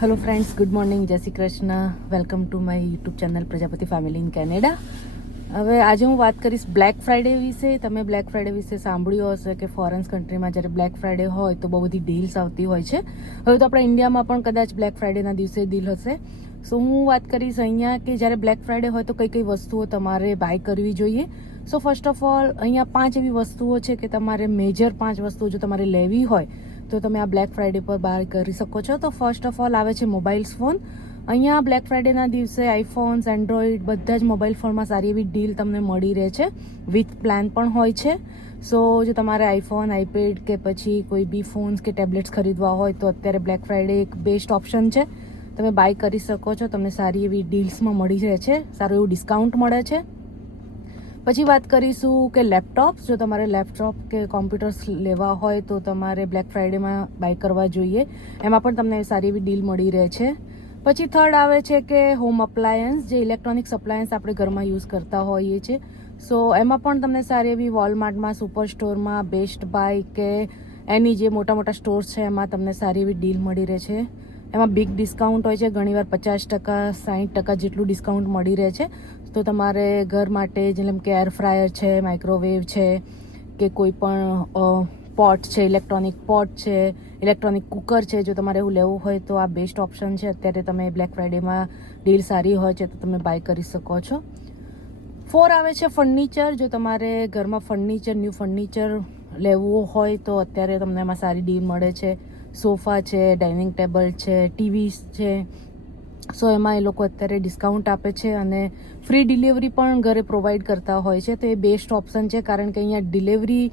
Hello friends good morning Jai Shri Krishna welcome to my YouTube channel Prajapati family in Canada હવે આજે હું વાત કરીશ black Friday વિશે. તમે બ્લેક ફ્રાઈડે વિશે સાંભળ્યું હશે કે ફોરેન્સ કન્ટ્રીમાં જ્યારે બ્લેક ફ્રાઈડે હોય તો બહુ બધી ડીલ્સ આવતી હોય છે. હવે તો આપણા ઇન્ડિયામાં પણ કદાચ બ્લેક ફ્રાઈડેના દિવસે ડીલ હશે. સો હું વાત કરીશ અહીંયા કે જ્યારે બ્લેક ફ્રાઈડે હોય તો કઈ કઈ વસ્તુઓ તમારે બાય કરવી જોઈએ. સો ફર્સ્ટ ઓફ ઓલ અહીંયા પાંચ એવી વસ્તુઓ છે કે તમારે મેજર પાંચ વસ્તુઓ જો તમારે લેવી હોય તો તમે આ બ્લેક ફ્રાઈડે પર બાર કરી શકો છો. તો ફર્સ્ટ ઓફ ઓલ આવે છે મોબાઈલ્સ ફોન અહીંયા બ્લેક ફ્રાઈડેના દિવસે આઈફોન્સ એન્ડ્રોઈડ બધા જ મોબાઈલ ફોનમાં સારી એવી ડીલ તમને મળી રહે છે વિથ પ્લાન પણ હોય છે. સો જો તમારે આઈફોન આઈપેડ કે પછી કોઈ બી ફોન્સ કે ટેબ્લેટ્સ ખરીદવા હોય તો અત્યારે બ્લેક ફ્રાઈડે એક બેસ્ટ ઓપ્શન છે. તમે બાય કરી શકો છો, તમને સારી એવી ડીલ્સમાં મળી રહે છે, સારું એવું ડિસ્કાઉન્ટ મળે છે. પછી વાત કરીશું કે લેપટોપ્સ. જો તમારે લેપટોપ કે કોમ્પ્યુટર્સ લેવા હોય તો તમારે બ્લેક ફ્રાઈડેમાં બાય કરવા જોઈએ. એમાં પણ તમને સારી એવી ડીલ મળી રહે છે. પછી થર્ડ આવે છે કે હોમ અપ્લાયન્સ, જે ઇલેક્ટ્રોનિક્સ અપ્લાયન્સ આપણે ઘરમાં યુઝ કરતા હોઈએ છીએ સો એમાં પણ તમને સારી એવી વોલમાર્ટમાં સુપર સ્ટોરમાં બેસ્ટ બાય કે એની જે મોટા મોટા સ્ટોર્સ છે એમાં તમને સારી એવી ડીલ મળી રહે છે. એમાં બિગ ડિસ્કાઉન્ટ હોય છે, ઘણીવાર પચાસ ટકા સાઠ ટકા જેટલું ડિસ્કાઉન્ટ મળી રહે છે. તો તમારે ઘર માટે જેમ કે એર ફ્રાયર છે માઇક્રોવેવ છે, કે કોઈ પણ પોટ છે ઇલેક્ટ્રોનિક પોટ છે ઇલેક્ટ્રોનિક કુકર છે, જો તમારે એવું લેવું હોય તો આ બેસ્ટ ઓપ્શન છે. અત્યારે તમે બ્લેક ફ્રાઇડેમાં ડીલ સારી હોય છે તો તમે બાય કરી શકો છો. ફોર આવે છે ફર્નિચર જો તમારે ઘરમાં ફર્નિચર ન્યૂ ફર્નિચર લેવું હોય તો અત્યારે તમને એમાં સારી ડીલ મળે છે. સોફા છે, ડાઇનિંગ ટેબલ છે ટીવી છે. સો એમાં એ લોકો અત્યારે ડિસ્કાઉન્ટ આપે છે અને ફ્રી ડિલિવરી પણ ઘરે પ્રોવાઈડ કરતા હોય છે. તો એ બેસ્ટ ઓપ્શન છે કારણ કે અહીંયા ડિલિવરી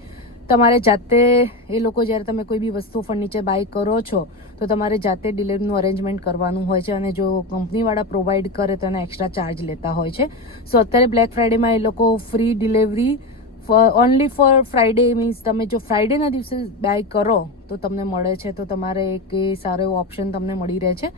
તમારે જાતે એ લોકો જ્યારે તમે કોઈ બી વસ્તુ ફર્નિચર બાય કરો છો, તો તમારે જાતે ડિલિવરીનું અરેન્જમેન્ટ કરવાનું હોય છે અને જો કંપનીવાળા પ્રોવાઈડ કરે તો એના એક્સ્ટ્રા ચાર્જ લેતા હોય છે. સો અત્યારે બ્લેક ફ્રાઈડેમાં એ લોકો free delivery only for Friday means તમે જો ફ્રાઈડેના દિવસે બાય કરો, તો તમને મળે છે, તો તમારે એક સારો એવો ઓપ્શન તમને મળી રહે છે.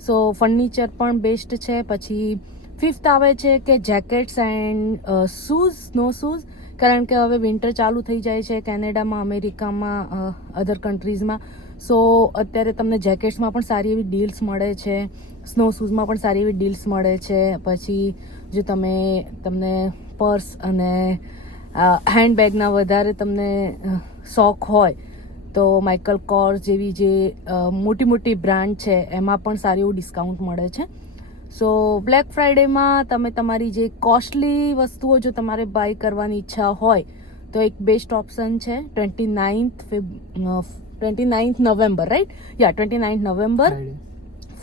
સો ફર્નિચર પણ બેસ્ટ છે, પછી ફિફ્થ આવે છે કે જેકેટ્સ એન્ડ શૂઝ નો શૂઝ કારણ કે હવે વિન્ટર ચાલુ થઈ જાય છે કેનેડામાં, અમેરિકામાં અધર કન્ટ્રીઝમાં સો અત્યારે તમને જેકેટ્સમાં પણ સારી એવી ડીલ્સ મળે છે સ્નો શૂઝમાં પણ સારી એવી ડીલ્સ મળે છે. પછી જો તમે, તમને પર્સ અને હેન્ડબેગના વધારે તમને શોખ હોય તો માઇકલ કોર્સ જેવી જે મોટી મોટી બ્રાન્ડ છે એમાં પણ સારું એવું ડિસ્કાઉન્ટ મળે છે. સો બ્લેક ફ્રાઈડેમાં તમે તમારી જે કોસ્ટલી વસ્તુઓ જો તમારે બાય કરવાની ઈચ્છા હોય તો એક બેસ્ટ ઓપ્શન છે twenty ninth twenty ninth November right યા ટ્વેન્ટી નાઇન્થ નવેમ્બર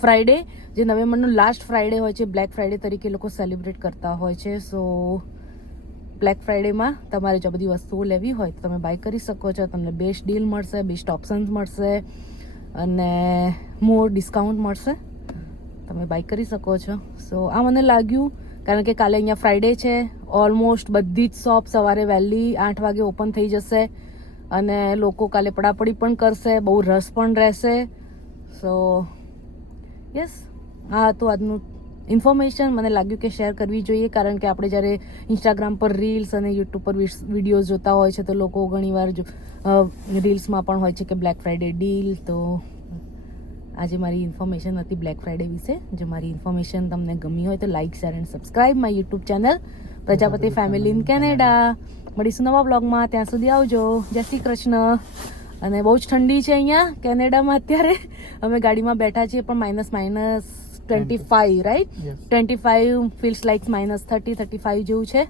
ફ્રાઈડે જે નવેમ્બરનો લાસ્ટ ફ્રાઈડે હોય છે બ્લેક ફ્રાઈડે તરીકે લોકો સેલિબ્રેટ કરતા હોય છે. સો બ્લેક ફ્રાઈડેમાં તમારે જો બધી વસ્તુઓ લેવી હોય તો તમે બાય કરી શકો છો. તમને બેસ્ટ ડીલ મળશે બેસ્ટ ઓપ્શન્સ મળશે અને મોર ડિસ્કાઉન્ટ મળશે. તમે બાય કરી શકો છો. સો આ મને લાગ્યું કારણ કે કાલે અહીંયા ફ્રાઈડે છે. ઓલમોસ્ટ બધી જ શોપ સવારે વહેલી આઠ વાગે ઓપન થઈ જશે અને લોકો કાલે પડાપડી પણ કરશે, બહુ રસ પણ રહેશે. સો યસ આ હતું આજનું ઇન્ફોર્મેશન મને લાગ્યું કે શેર કરવી જોઈએ કારણ કે આપણે જ્યારે ઇન્સ્ટાગ્રામ પર રીલ્સ અને યુટ્યુબ પર વિડીયોઝ જોતા હોય છે તો લોકો ઘણીવાર જો રીલ્સમાં પણ હોય છે કે બ્લેક ફ્રાઈડે ડીલ તો આજે મારી ઇન્ફોર્મેશન હતી બ્લેક ફ્રાઈડે વિશે. જો મારી ઇન્ફોર્મેશન તમને ગમી હોય તો like share and subscribe my YouTube channel Prajapati family in Canada મળીશું નવા બ્લોગમાં ત્યાં સુધી આવજો. જય શ્રી કૃષ્ણ. અને બહુ જ ઠંડી છે અહીંયા કેનેડામાં અત્યારે. અમે ગાડીમાં બેઠા છીએ પણ minus minus twenty five right twenty five feels like minus thirty thirty five જેવું છે.